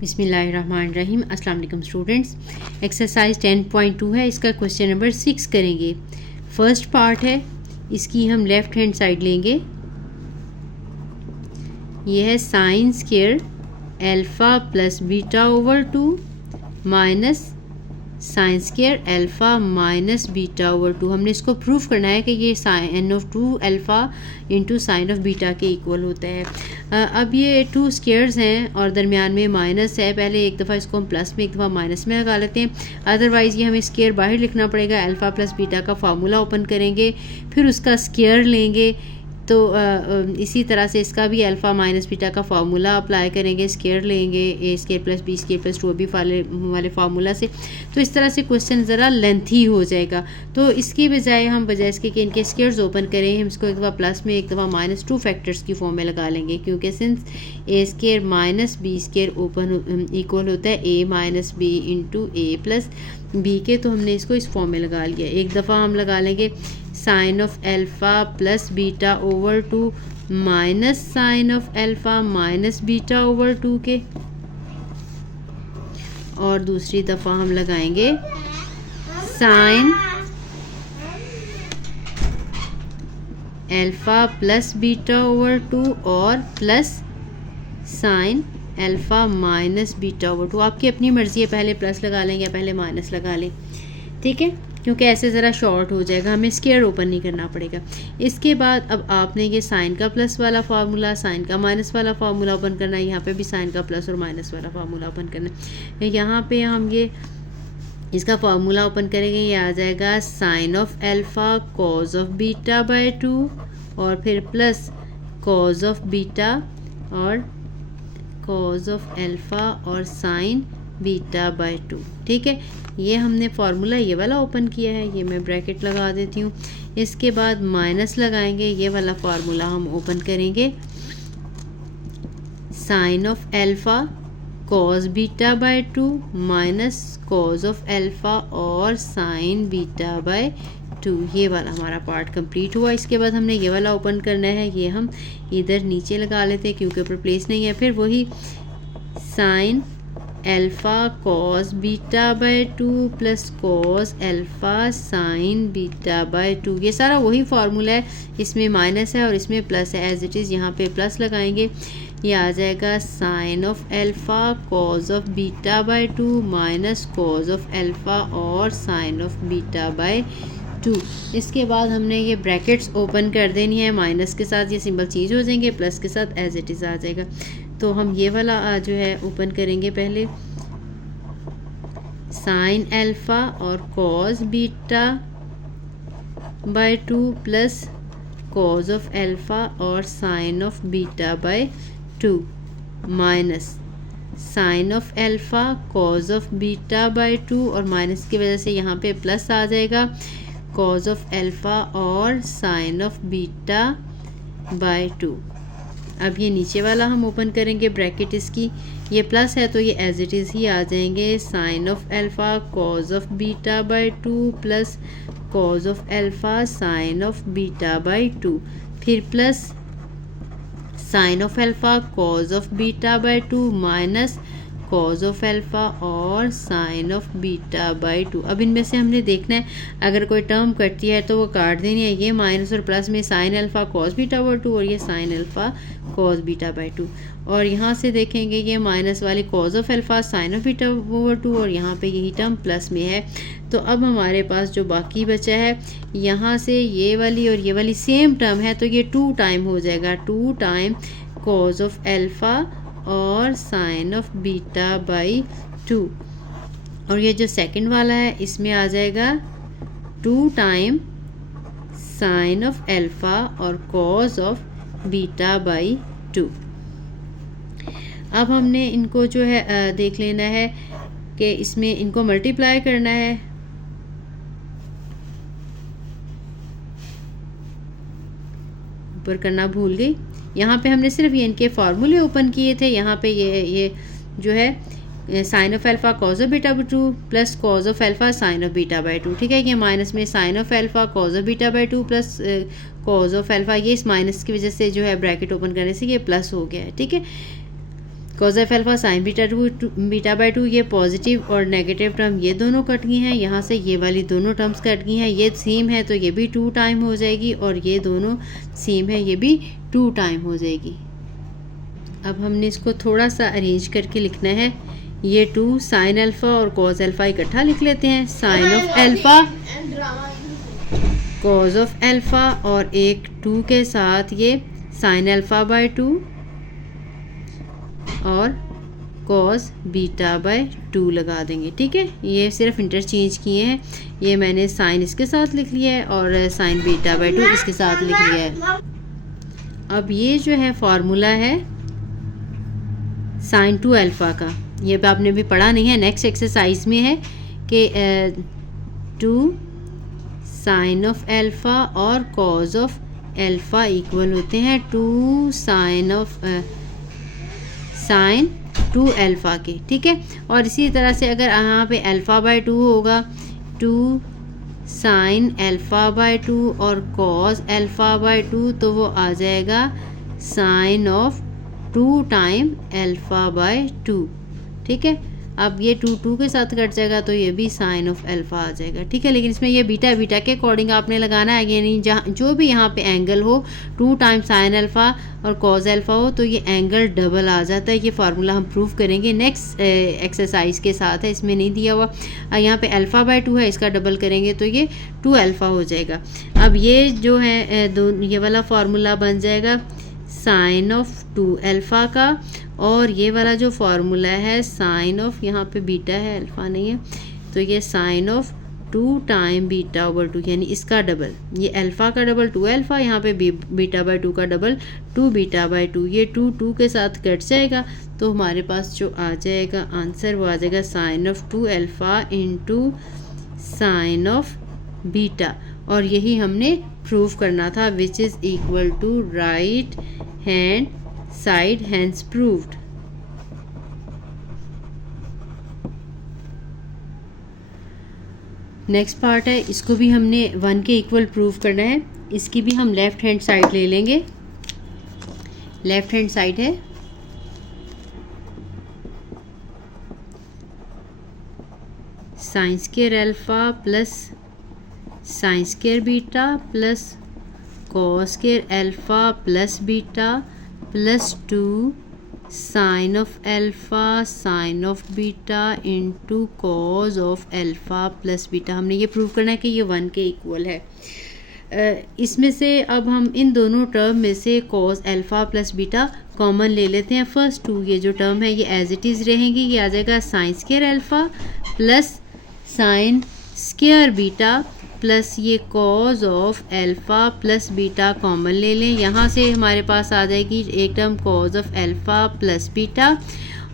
बिस्मिल्लाहिर्रहमानिर्रहीम। अस्सलाम वालेकुम स्टूडेंट्स। एक्सरसाइज 10.2 है, इसका क्वेश्चन नंबर 6 करेंगे। फर्स्ट पार्ट है, इसकी हम लेफ़्ट हैंड साइड लेंगे। यह है sine square alpha plus beta over 2 minus sine square alpha minus beta over 2। हमने इसको प्रूफ करना है कि ये sine of 2 alpha into sine of beta के इक्वल होता है। अब ये 2 स्क्वायर्स हैं और दरमियान में माइनस है। पहले एक दफ़ा इसको हम प्लस में एक दफ़ा माइनस में लगा लेते हैं, अदरवाइज़ ये हमें स्क्वायर बाहर लिखना पड़ेगा। अल्फ़ा प्लस बीटा का फार्मूला ओपन करेंगे, फिर उसका स्क्वायर लेंगे। तो इसी तरह से इसका भी अल्फ़ा माइनस बीटा का फार्मूला अप्लाई करेंगे, स्क्वायर लेंगे A square plus B square plus 2b वाले फार्मूला से। तो इस तरह से क्वेश्चन ज़रा लेंथी हो जाएगा। तो इसकी बजाय हम बजाय इसके कि इनके स्क्वायर्स ओपन करें, हम इसको एक दफ़ा प्लस में एक दफ़ा माइनस 2 फैक्टर्स की फॉर्म में लगा लेंगे, क्योंकि since A square minus B square open equal होता है A minus B into A plus B के। तो हमने इसको इस फॉर्म में लगा लिया। एक दफ़ा हम लगा लेंगे sine of alpha plus beta over 2 minus sine of alpha minus beta over 2 के, और दूसरी दफ़ा हम लगाएंगे sine alpha plus beta over 2 और plus sine alpha minus beta over 2। आपकी अपनी मर्ज़ी है, पहले प्लस लगा लें या पहले माइनस लगा लें, ठीक है, क्योंकि ऐसे ज़रा शॉर्ट हो जाएगा, हमें स्क्वायर ओपन नहीं करना पड़ेगा। इसके बाद अब आपने ये साइन का प्लस वाला फार्मूला, साइन का माइनस वाला फार्मूला ओपन करना है। यहाँ पे भी साइन का प्लस और माइनस वाला फार्मूला ओपन करना है। यहाँ पे हम ये इसका फार्मूला ओपन करेंगे, ये आ जाएगा sine of alpha cos of beta by 2 और फिर प्लस कॉज ऑफ बीटा और कॉज ऑफ अल्फ़ा और साइन बीटा बाय 2, ठीक है। ये हमने फार्मूला ये वाला ओपन किया है, ये मैं ब्रैकेट लगा देती हूँ। इसके बाद माइनस लगाएंगे, ये वाला फार्मूला हम ओपन करेंगे, sine of alpha cos beta by 2 minus cos of alpha और साइन बीटा बाय 2। ये वाला हमारा पार्ट कंप्लीट हुआ। इसके बाद हमने ये वाला ओपन करना है, ये हम इधर नीचे लगा लेते हैं क्योंकि ऊपर प्लेस नहीं है। फिर वही sine alpha cos beta by 2 plus cos alpha sine beta by 2। ये सारा वही फार्मूला है, इसमें माइनस है और इसमें प्लस है, एज इट इज़ यहाँ पे प्लस लगाएंगे। ये आ जाएगा sine of alpha cos of beta by 2 minus cos of alpha और साइन ऑफ बीटा बाय 2। इसके बाद हमने ये ब्रैकेट्स ओपन कर देनी है, माइनस के साथ ये सिंबल चेंज हो जाएंगे, प्लस के साथ एज इट इज़ आ जाएगा। तो हम ये वाला जो है ओपन करेंगे, पहले साइन अल्फ़ा और cos beta by 2 plus cos of alpha और sine of beta by 2 minus sine of alpha cos of beta by 2 और माइनस की वजह से यहाँ पे प्लस आ जाएगा, कॉस ऑफ अल्फ़ा और साइन ऑफ बीटा बाय 2। अब ये नीचे वाला हम ओपन करेंगे ब्रैकेट, इसकी ये प्लस है तो ये एज इट इज़ ही आ जाएंगे, sine of alpha cos of beta by 2 plus cos of alpha sine of beta by 2, फिर plus sine of alpha cos of beta by 2 minus cos of alpha और sine of beta by 2। अब इनमें से हमने देखना है, अगर कोई टर्म कटती है तो वो काट देनी है। ये माइनस और प्लस में sine alpha cos beta by 2 और ये sine alpha cos beta by 2, और यहाँ से देखेंगे ये माइनस वाली cause of alpha sine of beta over 2 और यहाँ पे यही टर्म प्लस में है। तो अब हमारे पास जो बाकी बचा है, यहाँ से ये वाली और ये वाली सेम टर्म है, तो ये 2 टाइम हो जाएगा, 2 टाइम कॉज ऑफ अल्फ़ा और साइन ऑफ बीटा बाई 2। और ये जो सेकंड वाला है इसमें आ जाएगा 2 टाइम साइन ऑफ अल्फ़ा और कॉज ऑफ बीटा बाई 2। अब हमने इनको जो है देख लेना है कि इसमें इनको मल्टीप्लाई करना है। ऊपर करना भूल गई, यहाँ पे हमने सिर्फ ये इनके फार्मूले ओपन किए थे। यहाँ पे ये जो है sine of alpha cos of beta by 2 plus cos of alpha sine of beta by 2, ठीक है। ये माइनस में sine of alpha cos of beta by 2 plus cos of alpha, ये इस माइनस की वजह से जो है ब्रैकेट ओपन करने से ये प्लस हो गया है, ठीक है। Cos of alpha sign beta by 2, ये पॉजिटिव और नेगेटिव टर्म ये दोनों कट गई हैं, यहाँ से ये वाली दोनों टर्म्स कट गई हैं, ये सेम है तो ये भी 2 टाइम हो जाएगी और ये दोनों सेम है ये भी 2 टाइम हो जाएगी। अब हमने इसको थोड़ा सा अरेंज करके लिखना है। ये 2 साइन अल्फ़ा और कॉज अल्फ़ा इकट्ठा लिख लेते हैं। Sine of alpha cos of alpha और एक 2 के साथ ये साइन अल्फ़ा बाय 2 और कॉस बीटा बाय 2 लगा देंगे। ठीक है, ये सिर्फ इंटरचेंज किए हैं। ये मैंने साइन इसके साथ लिख लिया है और साइन बीटा बाय 2 इसके साथ लिख लिया है। अब ये जो है फार्मूला है साइन 2 अल्फ़ा का, ये भी आपने भी पढ़ा नहीं है, नेक्स्ट एक्सरसाइज में है कि 2 साइन ऑफ अल्फ़ा और कॉज ऑफ अल्फ़ा इक्वल होते हैं 2 साइन 2 अल्फ़ा के। ठीक है, और इसी तरह से अगर यहाँ पे अल्फ़ा बाय 2 होगा 2 साइन अल्फ़ा बाय 2 और कॉस अल्फ़ा बाय 2, तो वो आ जाएगा sine of 2 time alpha by 2। ठीक है, अब ये 2 के साथ कट जाएगा तो ये भी साइन ऑफ अल्फ़ा आ जाएगा। ठीक है, लेकिन इसमें ये बीटा के अकॉर्डिंग आपने लगाना है, यानी जहाँ जो भी यहाँ पे एंगल हो 2 टाइम साइन अल्फ़ा और कॉज अल्फ़ा हो तो ये एंगल डबल आ जाता है। ये फार्मूला हम प्रूव करेंगे नेक्स्ट एक्सरसाइज के साथ है, इसमें नहीं दिया हुआ। यहाँ पे अल्फ़ा बाय 2 है, इसका डबल करेंगे तो ये 2 अल्फ़ा हो जाएगा। अब ये जो है ये वाला फार्मूला बन जाएगा साइन ऑफ 2 अल्फ़ा का, और ये वाला जो फार्मूला है साइन ऑफ, यहाँ पे बीटा है अल्फ़ा नहीं है, तो ये sine of 2 time beta over 2, यानी इसका डबल, ये अल्फ़ा का डबल 2 अल्फ़ा, यहाँ पे बीटा बाय 2 का डबल 2 बीटा बाय 2। ये 2 के साथ कट जाएगा तो हमारे पास जो आ जाएगा आंसर वो आ जाएगा sine of 2 alpha into sine of beta, और यही हमने प्रूव करना था, which is equal to right hand side hence proved. Next part है, इसको भी हमने 1 के इक्वल प्रूव करना है। इसकी भी हम लेफ्ट हैंड साइड ले लेंगे। लेफ्ट हैंड साइड है sine square alpha plus sine square beta plus cos square alpha plus beta plus 2 sine of alpha sine of beta into cos of alpha plus beta. हमने ये prove करना है कि ये 1 के इक्वल है। इसमें से अब हम इन दोनों टर्म में से cos alpha plus beta common ले लेते हैं। फर्स्ट 2 ये जो टर्म है ये एज इट इज़ रहेंगी, ये आ जाएगा sine square alpha plus sine square beta plus ये cos of alpha plus beta common ले लें। यहाँ से हमारे पास आ जाएगी एक term cos of alpha plus beta,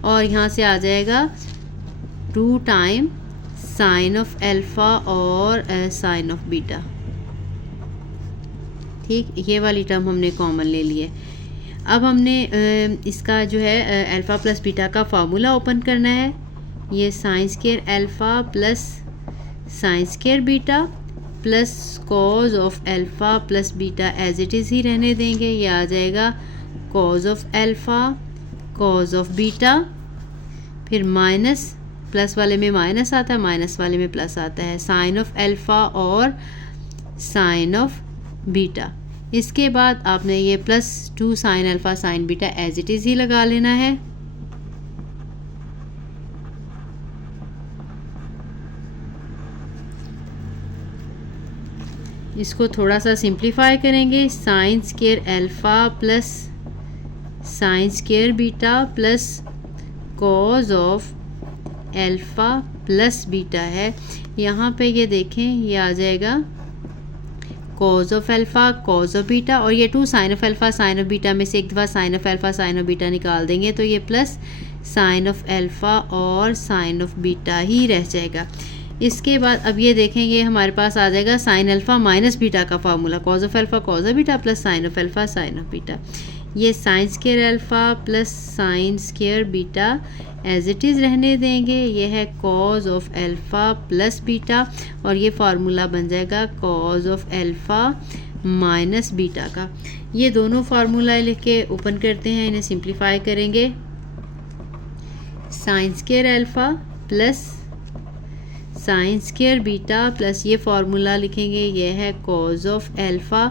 और यहाँ से आ जाएगा 2 टाइम साइन ऑफ अल्फ़ा और साइन ऑफ बीटा। ठीक, ये वाली टर्म हमने कॉमन ले ली है। अब हमने इसका जो है अल्फ़ा प्लस बीटा का फार्मूला ओपन करना है। ये sine square alpha plus sine square beta plus cos of alpha plus beta as it is ही रहने देंगे। ये आ जाएगा cos of alpha cos of beta, फिर माइनस, प्लस वाले में माइनस आता है, माइनस वाले में प्लस आता है, साइन ऑफ अल्फ़ा और साइन ऑफ बीटा। इसके बाद आपने ये plus 2 sine alpha sine beta as it is ही लगा लेना है। इसको थोड़ा सा सिंप्लीफाई करेंगे। Sine square alpha plus sine square beta plus cos of alpha plus beta है। यहाँ पे ये देखें, ये आ जाएगा cos of alpha cos of beta, और ये 2 sine of alpha sine of beta में से एक दफ़ा sine of alpha sine of beta निकाल देंगे तो ये प्लस साइन ऑफ अल्फ़ा और साइन ऑफ बीटा ही रह जाएगा। इसके बाद अब ये देखें, ये हमारे पास आ जाएगा साइन अल्फ़ा माइनस बीटा का formula, cos of alpha cos of beta plus sine of alpha sine of beta. ये sine square alpha plus sine square beta as it is रहने देंगे। ये है cos of alpha plus beta, और ये formula बन जाएगा cos of alpha minus beta का। ये दोनों फार्मूला लिख के ओपन करते हैं, इन्हें सिंप्लीफाई करेंगे। Sine square alpha plus sine square beta plus ये फार्मूला लिखेंगे, ये है cos of alpha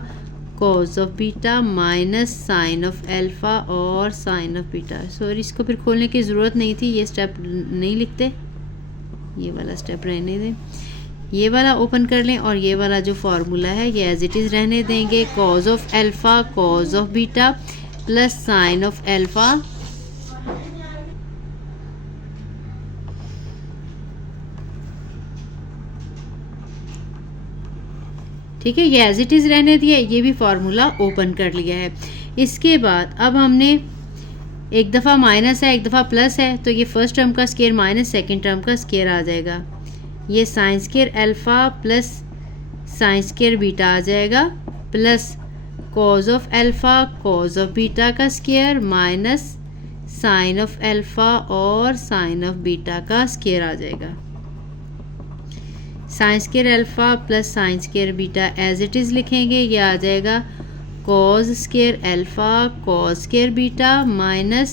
cos of beta minus sine of alpha और साइन ऑफ बीटा। सॉरी, इसको फिर खोलने की ज़रूरत नहीं थी, ये स्टेप नहीं लिखते, ये वाला स्टेप रहने दें, ये वाला ओपन कर लें और ये वाला जो फार्मूला है ये एज इट इज़ रहने देंगे। Cause of alpha cos of beta plus sine of alpha ठीक है, ये एज इट इज़ रहने दिया, ये भी फार्मूला ओपन कर लिया है। इसके बाद अब हमने एक दफ़ा माइनस है एक दफ़ा प्लस है, तो ये फर्स्ट टर्म का स्क्वायर माइनस सेकेंड टर्म का स्क्वायर आ जाएगा। ये sine square alpha plus sine square beta आ जाएगा plus cos of alpha cos of beta का square minus sine of alpha और साइन ऑफ बीटा का स्क्वायर आ जाएगा। Sine square alpha plus sine square beta as it is लिखेंगे, ये आ जाएगा cos square alpha cos square beta minus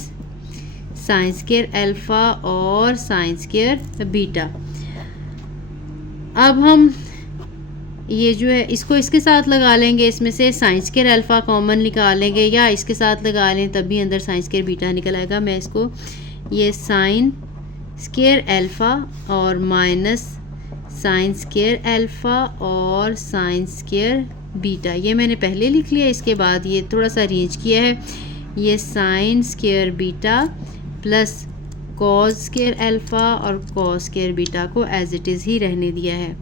sine square alpha और साइन स्क्वायर बीटा। अब हम ये जो है इसको इसके साथ लगा लेंगे, इसमें से साइन स्क्वायर अल्फ़ा कॉमन निकालेंगे या इसके साथ लगा लें तब भी अंदर साइन स्क्वायर बीटा निकल आएगा। मैं इसको ये साइन स्क्वायर अल्फ़ा और माइनस साइन स्क्वायर अल्फ़ा और साइन स्क्वायर बीटा, ये मैंने पहले लिख लिया, इसके बाद ये थोड़ा सा अरेंज किया है। ये sine square beta plus cos square alpha और कॉस स्क्वायर बीटा को एज इट इज़ ही रहने दिया है।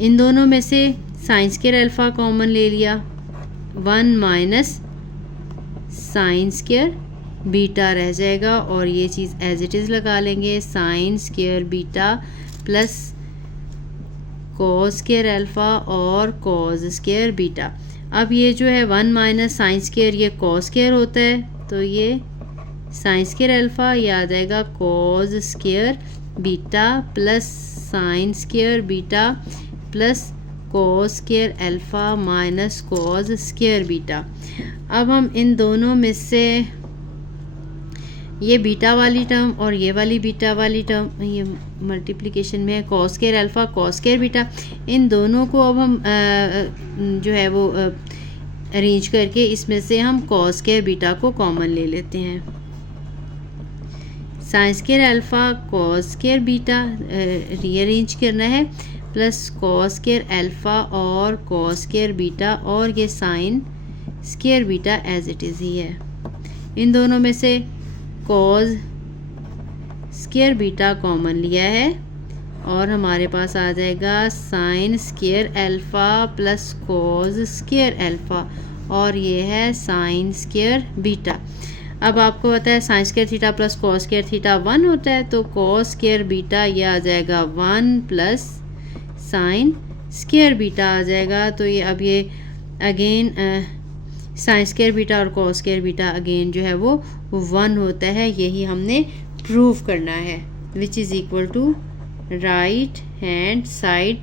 इन दोनों में से साइन स्क्वायर अल्फ़ा कॉमन ले लिया, 1 माइनस साइन स्क्वायर बीटा रह जाएगा और ये चीज़ एज इट इज़ लगा लेंगे, sign square beta plus cos square alpha और कॉस स्क्वायर बीटा। अब ये जो है 1 माइनस साइन स्क्वायर ये कॉस स्क्वायर होता है, तो ये साइन स्क्वायर अल्फ़ा ये आ जाएगा cos square beta plus sine square beta plus cos square alpha minus cos square beta. अब हम इन दोनों में से ये बीटा वाली टर्म और ये वाली बीटा वाली टर्म, ये मल्टीप्लिकेशन में है cos square alpha cos square beta, इन दोनों को अब हम जो है वो अरेंज करके इसमें से हम कॉस स्क्वायर बीटा को कॉमन ले लेते हैं। Sine square alpha cos square beta rearrange करना है प्लस कॉस स्क्वायर अल्फ़ा और कॉस स्क्वायर बीटा और ये sine square beta as it is ही है। इन दोनों में से कॉस स्क्वायर बीटा कॉमन लिया है और हमारे पास आ जाएगा sine square alpha plus cos square alpha और ये है साइन स्क्वायर बीटा। अब आपको पता है sine square theta plus cos square theta 1 होता है, तो कॉस स्क्वायर बीटा ये आ जाएगा 1 प्लस साइन स्क्वायर बीटा आ जाएगा। तो ये अब ये अगेन साइन स्क्वायर बीटा और कॉस स्क्वायर बीटा अगेन जो है वो 1 होता है, यही हमने प्रूव करना है, which is equal to right hand side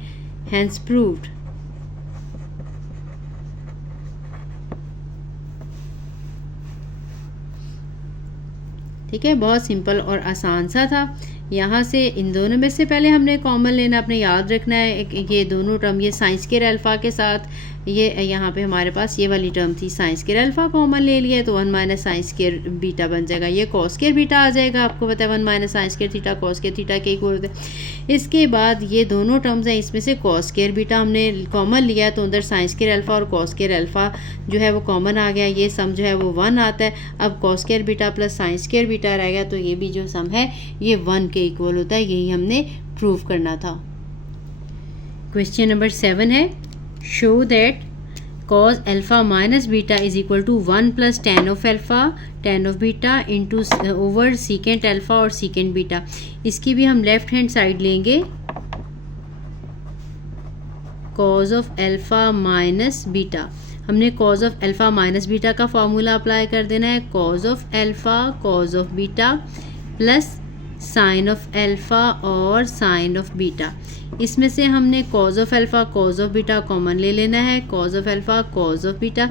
hence proved. ठीक है, बहुत सिंपल और आसान सा था। यहाँ से इन दोनों में से पहले हमने कॉमन लेना, अपने याद रखना है ये दोनों टर्म, ये साइन स्क्वायर अल्फ़ा के साथ ये यहाँ पे हमारे पास ये वाली टर्म थी, साइन स्क्वायर अल्फ़ा कॉमन ले लिया है तो 1 माइनस साइन स्क्वायर बीटा बन जाएगा, ये कॉस स्क्वायर बीटा आ जाएगा। आपको पता है 1 minus sine square theta cos square theta के इक्वल होता है। इसके बाद ये दोनों टर्म्स हैं, इसमें से कॉस स्क्वायर बीटा हमने कॉमन लिया तो अंदर साइन स्क्वायर अल्फ़ा और कॉस स्क्वायर अल्फ़ा जो है वो कॉमन आ गया, ये सम जो है वो 1 आता है। अब cos square beta plus sine square beta रहेगा तो ये भी जो सम है ये 1 के इक्वल होता है, यही हमने प्रूव करना था। क्वेश्चन नंबर 7 है, show that cos alpha minus beta is equal to 1 plus tan of alpha tan of beta into over secant alpha और सीकेंट बीटा। इसकी भी हम लेफ्ट हैंड साइड लेंगे, cos of alpha minus beta, हमने cos of alpha minus beta का formula apply कर देना है, cos of alpha cos of beta plus sine of alpha और साइन ऑफ बीटा। इसमें से हमने cos of alpha cos of beta common ले लेना है, cos of alpha cos of beta,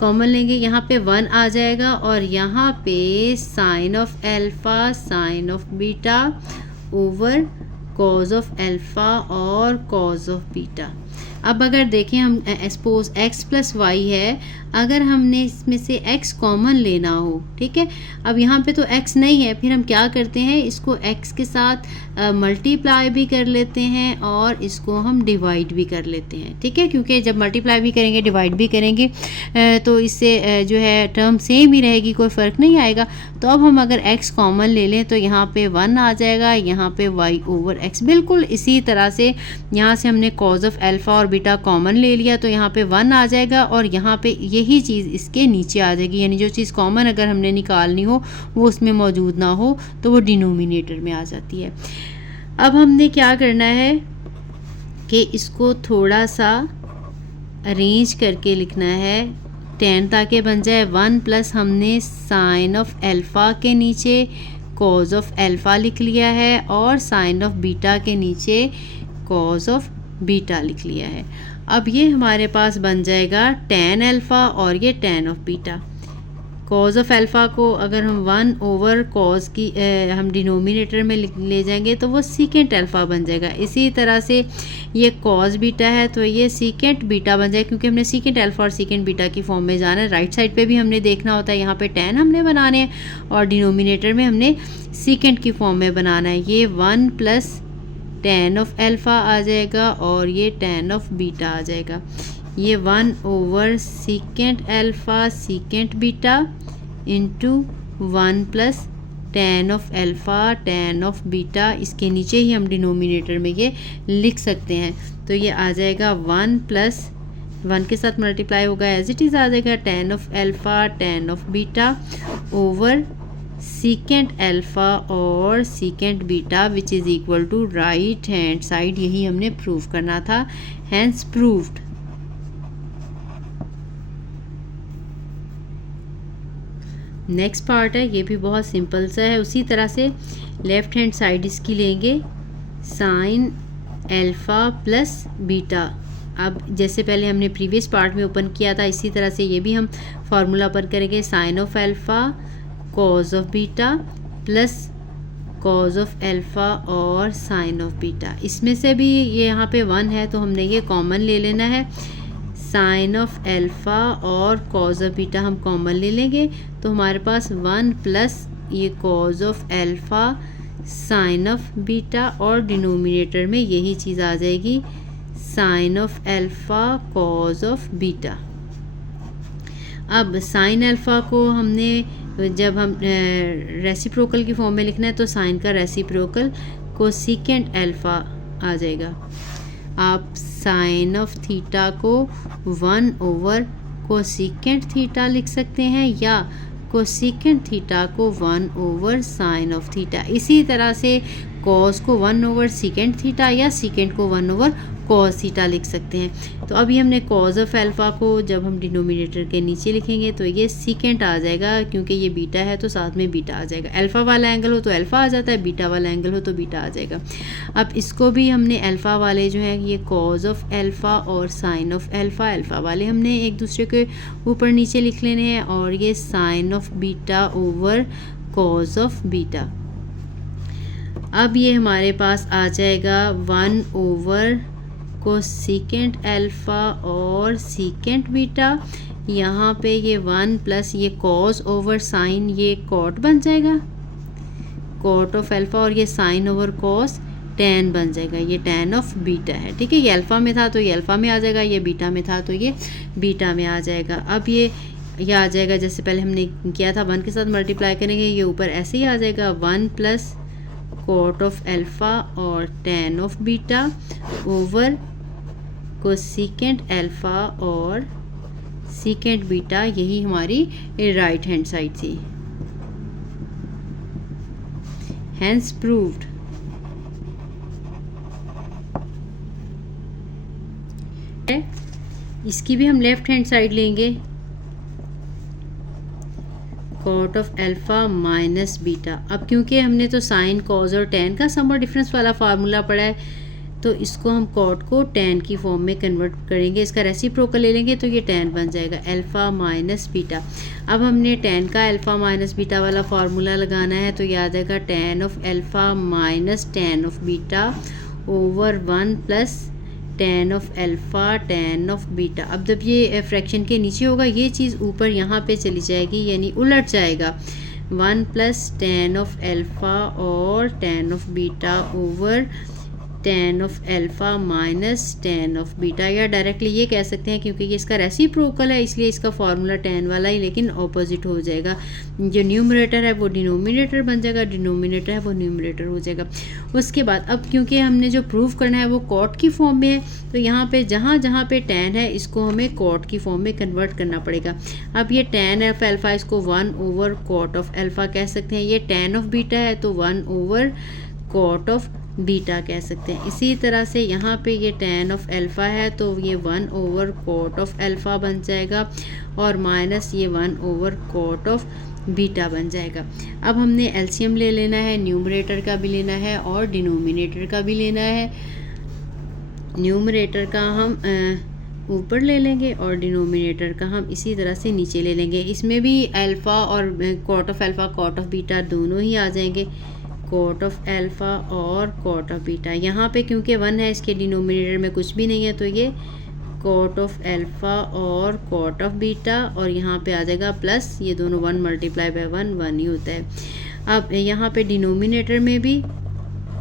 common लेंगे, यहाँ पे 1 आ जाएगा और यहाँ पे sine of alpha sine of beta over cos of alpha और कॉज ऑफ बीटा। अब अगर देखें हम सपोज x प्लस वाई है, अगर हमने इसमें से x कॉमन लेना हो, ठीक है, अब यहाँ पे तो x नहीं है, फिर हम क्या करते हैं, इसको x के साथ मल्टीप्लाई भी कर लेते हैं और इसको हम डिवाइड भी कर लेते हैं, ठीक है, क्योंकि जब मल्टीप्लाई भी करेंगे डिवाइड भी करेंगे तो इससे जो है टर्म सेम ही रहेगी, कोई फ़र्क नहीं आएगा। तो अब हम अगर x कॉमन ले लें तो यहाँ पे 1 आ जाएगा, यहाँ पे y ओवर x। बिल्कुल इसी तरह से यहाँ से हमने कॉज ऑफ अल्फ़ा और बीटा कॉमन ले लिया तो यहाँ पे 1 आ जाएगा और यहाँ पे यही चीज़ इसके नीचे आ जाएगी, यानी जो चीज़ कॉमन अगर हमने निकालनी हो वो उसमें मौजूद ना हो तो वो डिनोमिनेटर में आ जाती है। अब हमने क्या करना है कि इसको थोड़ा सा अरेंज करके लिखना है 10 ताकि बन जाए 1 प्लस हमने साइन ऑफ अल्फ़ा के नीचे कॉज ऑफ अल्फ़ा लिख लिया है और साइन ऑफ बीटा के नीचे कॉज ऑफ बीटा लिख लिया है। अब ये हमारे पास बन जाएगा tan अल्फ़ा और ये tan of beta. Cause of alpha को अगर हम 1 ओवर कॉज की हम डिनोमिनेटर में ले जाएंगे तो वो सीकेंट अल्फ़ा बन जाएगा। इसी तरह से ये कॉज बीटा है तो ये सीकेंट बीटा बन जाएगा, क्योंकि हमने सीकेंट अल्फ़ा और सीकेंट बीटा की फॉर्म में जाना है। राइट साइड पे भी हमने देखना होता है, यहाँ पे tan हमने बनाने हैं और डिनोमिनेटर में हमने सीकेंट की फॉर्म में बनाना है। ये 1 प्लस tan ऑफ अल्फ़ा आ जाएगा और ये tan ऑफ बीटा आ जाएगा। ये 1 over secant alpha secant beta into 1 plus tan of alpha tan of beta, इसके नीचे ही हम डिनोमिनेटर में ये लिख सकते हैं। तो ये आ जाएगा 1 प्लस 1 के साथ मल्टीप्लाई होगा एज इट इज़ आ जाएगा tan of alpha tan of beta over secant alpha और secant beta which is equal to right hand side. यही हमने प्रूव करना था, हैंस प्रूव्ड। नेक्स्ट पार्ट है, ये भी बहुत सिंपल सा है। उसी तरह से लेफ़्ट हैंड साइड इसकी लेंगे साइन अल्फ़ा प्लस बीटा। अब जैसे पहले हमने प्रीवियस पार्ट में ओपन किया था, इसी तरह से ये भी हम फार्मूला ओपन करेंगे, sine of alpha cos of beta plus cos of alpha और साइन ऑफ बीटा। इसमें से भी ये यहाँ पे 1 है तो हमने ये कॉमन ले लेना है। साइन ऑफ अल्फ़ा और कॉज ऑफ बीटा हम कॉमन ले लेंगे तो हमारे पास 1 प्लस ये cos of alpha sine of beta और डिनोमिनेटर में यही चीज़ आ जाएगी sine of alpha cos of beta. अब साइन अल्फ़ा को हमने जब हम रेसिप्रोकल की फॉर्म में लिखना है तो साइन का रेसिप्रोकल कोसेकेंट अल्फ़ा आ जाएगा। आप साइन ऑफ थीटा को 1 ओवर कोसेकेंट थीटा लिख सकते हैं या कोसेकेंट थीटा को 1 ओवर साइन ऑफ थीटा। इसी तरह से कॉस को 1 ओवर सीकेंट थीटा या सीकेंट को 1 ओवर कॉस थीटा लिख सकते हैं। तो अभी हमने कॉज ऑफ अल्फ़ा को जब हम डिनोमिनेटर के नीचे लिखेंगे तो ये सीकेंट आ जाएगा, क्योंकि ये बीटा है तो साथ में बीटा आ जाएगा। अल्फ़ा वाला एंगल हो तो अल्फ़ा आ जाता है, बीटा वाला एंगल हो तो बीटा आ जाएगा। अब इसको भी हमने अल्फ़ा वाले जो है ये कॉज ऑफ अल्फ़ा और साइन ऑफ अल्फ़ा, अल्फ़ा वाले हमने एक दूसरे के ऊपर नीचे लिख लेने हैं और ये sine of beta over cos of beta. अब ये हमारे पास आ जाएगा 1 ओवर कोसेकेंट अल्फ़ा और सीकेंट बीटा। यहाँ पे ये 1 प्लस ये कॉस ओवर साइन, ये कॉट बन जाएगा, कॉट ऑफ अल्फ़ा, और ये साइन ओवर कॉस tan बन जाएगा, ये tan ऑफ बीटा है। ठीक है, ये अल्फ़ा में था तो ये अल्फ़ा में आ जाएगा, ये बीटा में था तो ये बीटा में आ जाएगा। अब ये आ जाएगा जैसे पहले हमने किया था, 1 के साथ मल्टीप्लाई करेंगे, ये ऊपर ऐसे ही आ जाएगा 1 प्लस कॉट ऑफ अल्फ़ा और tan of beta over cosecant alpha और सीकेंट बीटा। यही हमारी राइट हैंड साइड थी, हैंस प्रूव्ड। इसकी भी हम लेफ्ट हैंड साइड लेंगे, cot of alpha minus beta. अब क्योंकि हमने तो साइन कॉज और tan का सम और डिफरेंस वाला फार्मूला पढ़ा है तो इसको हम कॉट को tan की फॉर्म में कन्वर्ट करेंगे, इसका रेसिप्रोकल ले लेंगे तो ये tan बन जाएगा अल्फ़ा माइनस बीटा। अब हमने tan का अल्फ़ा माइनस बीटा वाला फार्मूला लगाना है, तो ये आ जाएगा tan of alpha minus tan of beta over 1 plus tan of alpha tan of beta. अब जब ये फ्रैक्शन के नीचे होगा ये चीज़ ऊपर यहाँ पे चली जाएगी, यानी उलट जाएगा। 1 प्लस tan ऑफ अल्फ़ा और tan of beta over tan of alpha minus tan of beta, या डायरेक्टली ये कह सकते हैं क्योंकि ये इसका रेसिप्रोकल है इसलिए इसका फार्मूला tan वाला ही लेकिन ऑपोजिट हो जाएगा। जो न्यूमरेटर है वो डिनोमिनेटर बन जाएगा, डिनोमिनेटर है वो न्यूमरेटर हो जाएगा। उसके बाद अब क्योंकि हमने जो प्रूव करना है वो कॉट की फॉर्म में है, तो यहाँ पे जहाँ जहाँ पे tan है इसको हमें कॉट की फॉर्म में कन्वर्ट करना पड़ेगा। अब ये tan ऑफ अल्फ़ा इसको 1 ओवर कॉट ऑफ अल्फ़ा कह सकते हैं, ये tan ऑफ बीटा है तो 1 ओवर कॉट ऑफ बीटा कह सकते हैं। इसी तरह से यहाँ पे ये tan ऑफ अल्फ़ा है तो ये 1 ओवर कॉट ऑफ अल्फ़ा बन जाएगा और माइनस ये 1 ओवर कॉट ऑफ बीटा बन जाएगा। अब हमने एलसीएम ले लेना है, न्यूमरेटर का भी लेना है और डिनोमिनेटर का भी लेना है। न्यूमरेटर का हम ऊपर ले लेंगे और डिनोमिनेटर का हम इसी तरह से नीचे ले लेंगे। इसमें भी अल्फ़ा और cot of alpha cot of beta दोनों ही आ जाएंगे, कॉट ऑफ अल्फ़ा और कॉट ऑफ बीटा। यहाँ पे क्योंकि 1 है इसके डिनोमिनेटर में कुछ भी नहीं है तो ये कॉट ऑफ अल्फ़ा और कॉट ऑफ बीटा, और यहाँ पे आ जाएगा प्लस ये दोनों 1 मल्टीप्लाई बाय 1 1 ही होता है। अब यहाँ पे डिनोमिनेटर में भी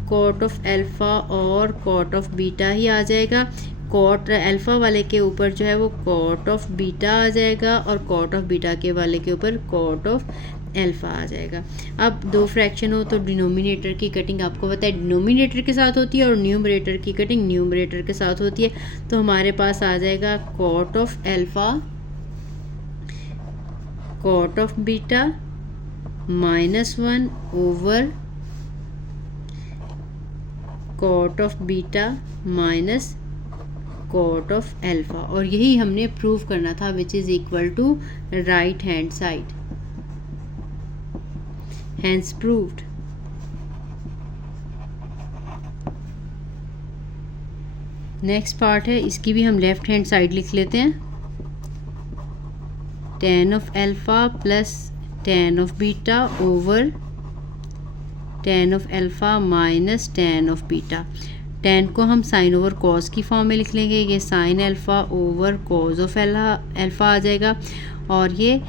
कॉट ऑफ अल्फ़ा और कॉट ऑफ बीटा ही आ जाएगा। कॉट अल्फ़ा वाले के ऊपर जो है वो कॉट ऑफ बीटा आ जाएगा और कॉट ऑफ बीटा के वाले के ऊपर कॉट ऑफ अल्फ़ा आ जाएगा। अब दो फ्रैक्शन हो तो डिनोमिनेटर की कटिंग आपको पता है डिनोमिनेटर के साथ होती है और न्यूमरेटर की कटिंग न्यूमरेटर के साथ होती है। तो हमारे पास आ जाएगा cot of alpha cot of beta -1 over cot of beta minus cot of alpha, और यही हमने प्रूव करना था which is equal to right hand side. Hence proved। Next part है, इसकी भी हम लेफ्ट हैंड साइड लिख लेते हैं। tan of alpha plus tan of beta over tan of alpha minus tan of beta. tan को हम साइन ओवर कॉस की फॉर्म में लिख लेंगे, ये sine alpha over cos of alpha आ जाएगा, और ये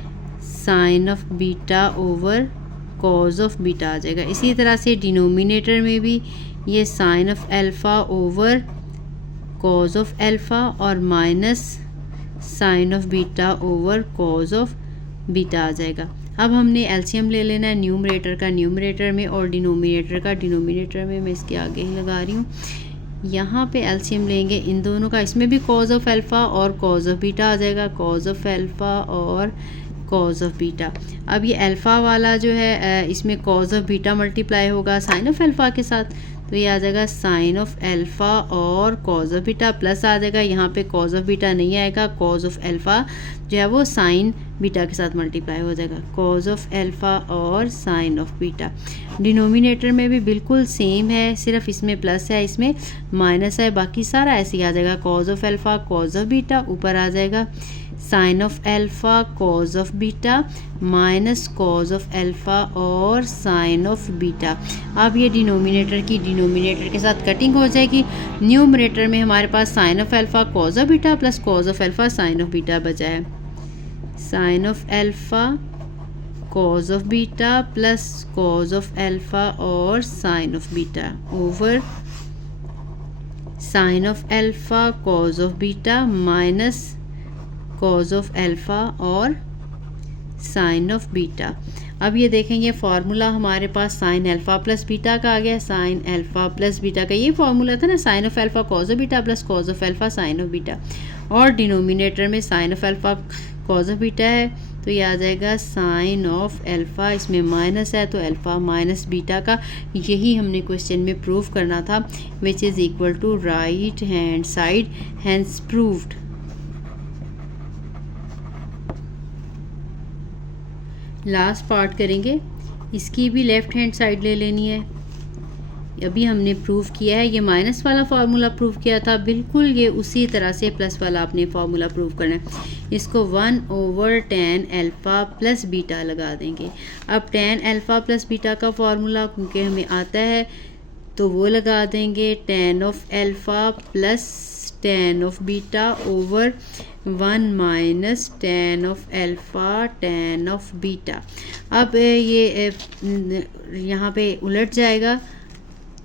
sine of beta over cos of beta आ जाएगा। इसी तरह से डिनोमिनेटर में भी ये sine of alpha over cos of alpha और minus sine of beta over cos of beta आ जाएगा। अब हमने एलसीएम ले लेना है न्यूमरेटर का न्यूमरेटर में और डिनोमिनेटर का डिनोमिनेटर में। मैं इसके आगे ही लगा रही हूँ। यहाँ पे एलसीएम लेंगे इन दोनों का, इसमें भी कॉज ऑफ अल्फ़ा और कॉज ऑफ बीटा आ जाएगा, कॉज ऑफ अल्फ़ा और कॉज ऑफ बीटा। अब ये अल्फ़ा वाला जो है इसमें कॉज ऑफ बीटा मल्टीप्लाई होगा साइन ऑफ अल्फ़ा के साथ, तो ये आ जाएगा साइन ऑफ अल्फ़ा और कॉज ऑफ बीटा प्लस आ जाएगा, यहाँ पे कॉज ऑफ बीटा नहीं आएगा, कॉज ऑफ अल्फ़ा जो है वो साइन बीटा के साथ मल्टीप्लाई हो जाएगा, कॉज ऑफ अल्फ़ा और साइन ऑफ बीटा। डिनोमिनेटर में भी बिल्कुल सेम है, सिर्फ इसमें प्लस है इसमें माइनस है, बाकी सारा ऐसे ही आ जाएगा, cos of alpha cos of beta, ऊपर आ जाएगा sine of alpha cos of beta minus cos of alpha और साइन ऑफ बीटा। अब ये डिनोमिनेटर के साथ कटिंग हो जाएगी। न्यूमरेटर में हमारे पास sine of alpha cos of beta plus cos of alpha sine of beta बचा है, sine of alpha cos of beta plus cos of alpha और sine of beta over sine of alpha cos of beta minus cos of alpha और sine of beta. अब ये देखेंगे formula हमारे पास sine alpha plus beta का आ गया, साइन अल्फ़ा प्लस बीटा का ये फार्मूला था ना, sine of alpha cos of beta plus cos of alpha sine of beta, और डिनोमिनेटर में sine of alpha cos of beta है तो ये आ जाएगा साइन ऑफ अल्फ़ा, इसमें माइनस है तो अल्फ़ा माइनस बीटा का। यही हमने क्वेश्चन में प्रूव करना था which is equal to right hand side, hence proved. Last part करेंगे, इसकी भी लेफ़्ट हैंड साइड ले लेनी है। अभी हमने प्रूव किया है, ये माइनस वाला फार्मूला प्रूव किया था, बिल्कुल ये उसी तरह से प्लस वाला आपने फार्मूला प्रूव करना है। इसको 1/tan अल्फ़ा प्लस बीटा लगा देंगे। अब tan अल्फ़ा प्लस बीटा का फार्मूला क्योंकि हमें आता है तो वो लगा देंगे, tan of alpha plus tan of beta over 1 minus tan of alpha tan of beta. अब ये यहाँ पे उलट जाएगा,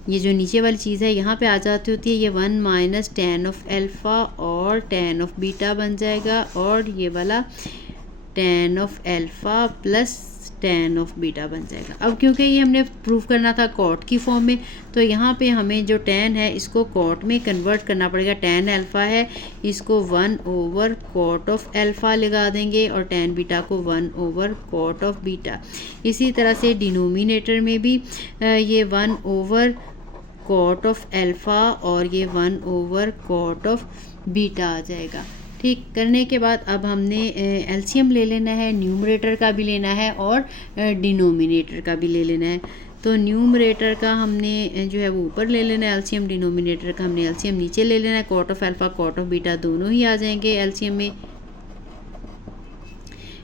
ये जो नीचे वाली चीज़ है यहाँ पे आ जाती होती है, ये 1 माइनस tan ऑफ अल्फ़ा और tan ऑफ बीटा बन जाएगा, और ये वाला tan of alpha plus tan of beta बन जाएगा। अब क्योंकि ये हमने प्रूव करना था कॉट की फॉर्म में, तो यहाँ पे हमें जो tan है इसको कॉट में कन्वर्ट करना पड़ेगा। tan अल्फ़ा है, इसको 1 cot ऑफ अल्फ़ा लगा देंगे, और tan बीटा को 1 cot ऑफ बीटा। इसी तरह से डिनोमिनेटर में भी ये 1 cot ऑफ अल्फ़ा और ये 1 cot ऑफ बीटा आ जाएगा। ठीक करने के बाद अब हमने एलसीएम ले लेना है, न्यूमरेटर का भी लेना है और डिनोमिनेटर का भी ले लेना है। तो न्यूमरेटर का हमने जो है वो ऊपर ले लेना है, एलसीएम डिनोमिनेटर का हमने एलसीएम नीचे ले लेना है। cot of alpha cot of beta दोनों ही आ जाएंगे एलसीएम में।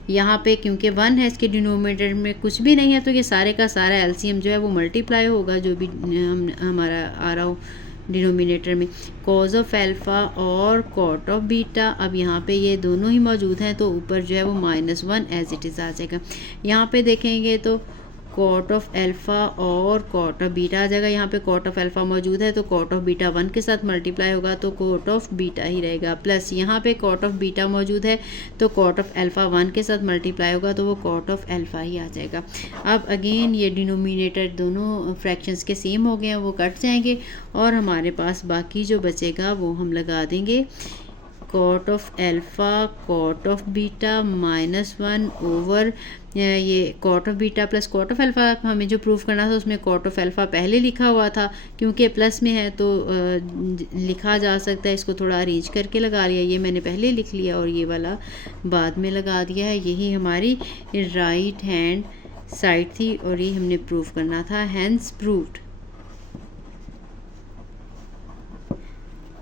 यहाँ पे क्योंकि 1 है, इसके डिनोमिनेटर में कुछ भी नहीं है, तो ये सारे का सारा एलसीएम जो है वो मल्टीप्लाई होगा, जो भी हमारा आ रहा हो डिनोमिनेटर में। कॉज ऑफ अल्फ़ा और कॉट ऑफ बीटा, अब यहाँ पे ये दोनों ही मौजूद हैं, तो ऊपर जो है वो -1 एज इट इज़ आ जाएगा। यहाँ पे देखेंगे तो कॉट ऑफ अल्फ़ा और कॉट ऑफ बीटा आ जाएगा। यहाँ पे कॉट ऑफ अल्फ़ा मौजूद है, तो कॉट ऑफ बीटा 1 के साथ मल्टीप्लाई होगा, तो कॉट ऑफ बीटा ही रहेगा। प्लस यहाँ पे कॉट ऑफ बीटा मौजूद है, तो कॉट ऑफ अल्फ़ा 1 के साथ मल्टीप्लाई होगा, तो वो कॉट ऑफ अल्फ़ा ही आ जाएगा। अब अगेन ये डिनोमिनेटर दोनों फ्रैक्शंस के सेम हो गए हैं, वो कट जाएंगे, और हमारे पास बाकी जो बचेगा वो हम लगा देंगे cot of alpha cot of beta -1 over ये cot of beta plus cot of alpha. हमें जो प्रूफ करना था उसमें कॉट ऑफ अल्फ़ा पहले लिखा हुआ था, क्योंकि प्लस में है तो लिखा जा सकता है, इसको थोड़ा अरेंज करके लगा लिया। ये मैंने पहले लिख लिया और ये वाला बाद में लगा दिया है। यही हमारी राइट हैंड साइड थी और ये हमने प्रूफ करना था, हैंस प्रूव्ड।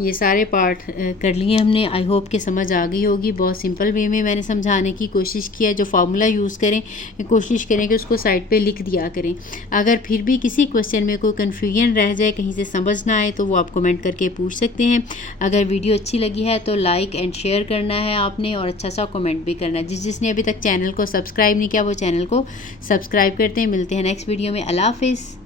ये सारे पार्ट कर लिए हमने। आई होप कि समझ आ गई होगी। बहुत सिंपल वे में मैंने समझाने की कोशिश किया। जो फार्मूला यूज़ करें कोशिश करें कि उसको साइड पे लिख दिया करें। अगर फिर भी किसी क्वेश्चन में कोई कन्फ्यूजन रह जाए, कहीं से समझ ना आए, तो वो आप कमेंट करके पूछ सकते हैं। अगर वीडियो अच्छी लगी है तो लाइक एंड शेयर करना है आपने, और अच्छा सा कमेंट भी करना है। जिसने अभी तक चैनल को सब्सक्राइब नहीं किया वो चैनल को सब्सक्राइब करते हैं। मिलते हैं नेक्स्ट वीडियो में। अल्लाह हाफिज़।